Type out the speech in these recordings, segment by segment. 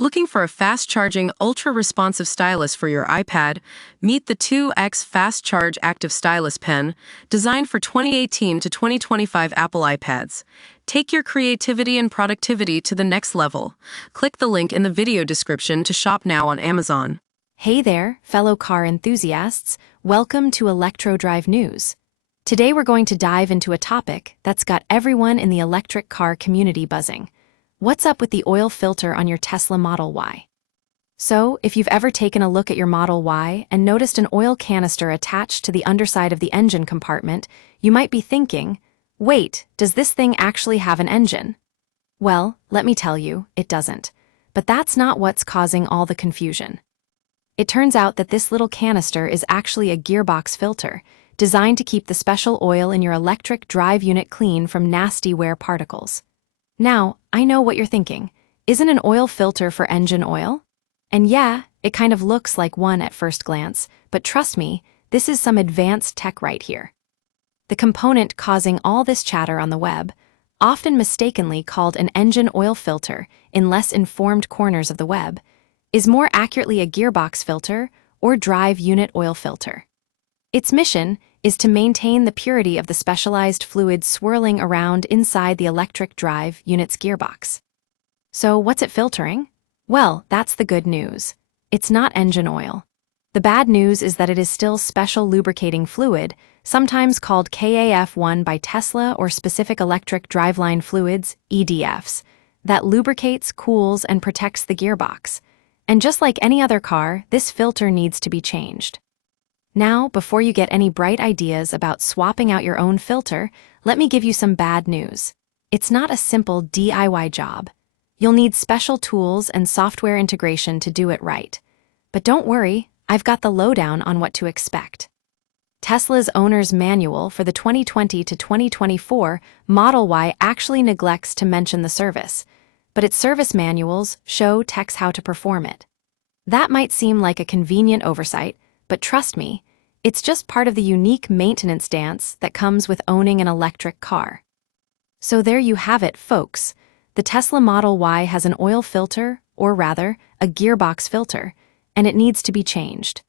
Looking for a fast-charging, ultra-responsive stylus for your iPad? Meet the 2X Fast Charge Active Stylus Pen, designed for 2018 to 2025 Apple iPads. Take your creativity and productivity to the next level. Click the link in the video description to shop now on Amazon. Hey there, fellow car enthusiasts. Welcome to Electro Drive News. Today we're going to dive into a topic that's got everyone in the electric car community buzzing. What's up with the oil filter on your Tesla Model Y? So, if you've ever taken a look at your Model Y and noticed an oil canister attached to the underside of the engine compartment, you might be thinking, wait, does this thing actually have an engine? Well, let me tell you, it doesn't. But that's not what's causing all the confusion. It turns out that this little canister is actually a gearbox filter, designed to keep the special oil in your electric drive unit clean from nasty wear particles. Now, I know what you're thinking. Isn't an oil filter for engine oil? And yeah, it kind of looks like one at first glance, but trust me, this is some advanced tech right here. The component causing all this chatter on the web, often mistakenly called an engine oil filter in less informed corners of the web, is more accurately a gearbox filter or drive unit oil filter. Its mission is to maintain the purity of the specialized fluid swirling around inside the electric drive unit's gearbox. So what's it filtering? Well, that's the good news. It's not engine oil. The bad news is that it is still special lubricating fluid, sometimes called KAF1 by Tesla or specific electric driveline fluids, EDFs, that lubricates, cools, and protects the gearbox. And just like any other car, this filter needs to be changed. Now, before you get any bright ideas about swapping out your own filter, let me give you some bad news. It's not a simple DIY job. You'll need special tools and software integration to do it right. But don't worry, I've got the lowdown on what to expect. Tesla's owner's manual for the 2020 to 2024 Model Y actually neglects to mention the service, but its service manuals show techs how to perform it. That might seem like a convenient oversight, but trust me, it's just part of the unique maintenance dance that comes with owning an electric car. So there you have it, folks. The Tesla Model Y has an oil filter, or rather, a gearbox filter, and it needs to be changed.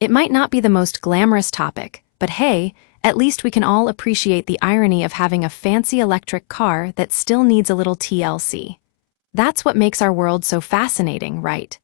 It might not be the most glamorous topic, but hey, at least we can all appreciate the irony of having a fancy electric car that still needs a little TLC. That's what makes our world so fascinating, right?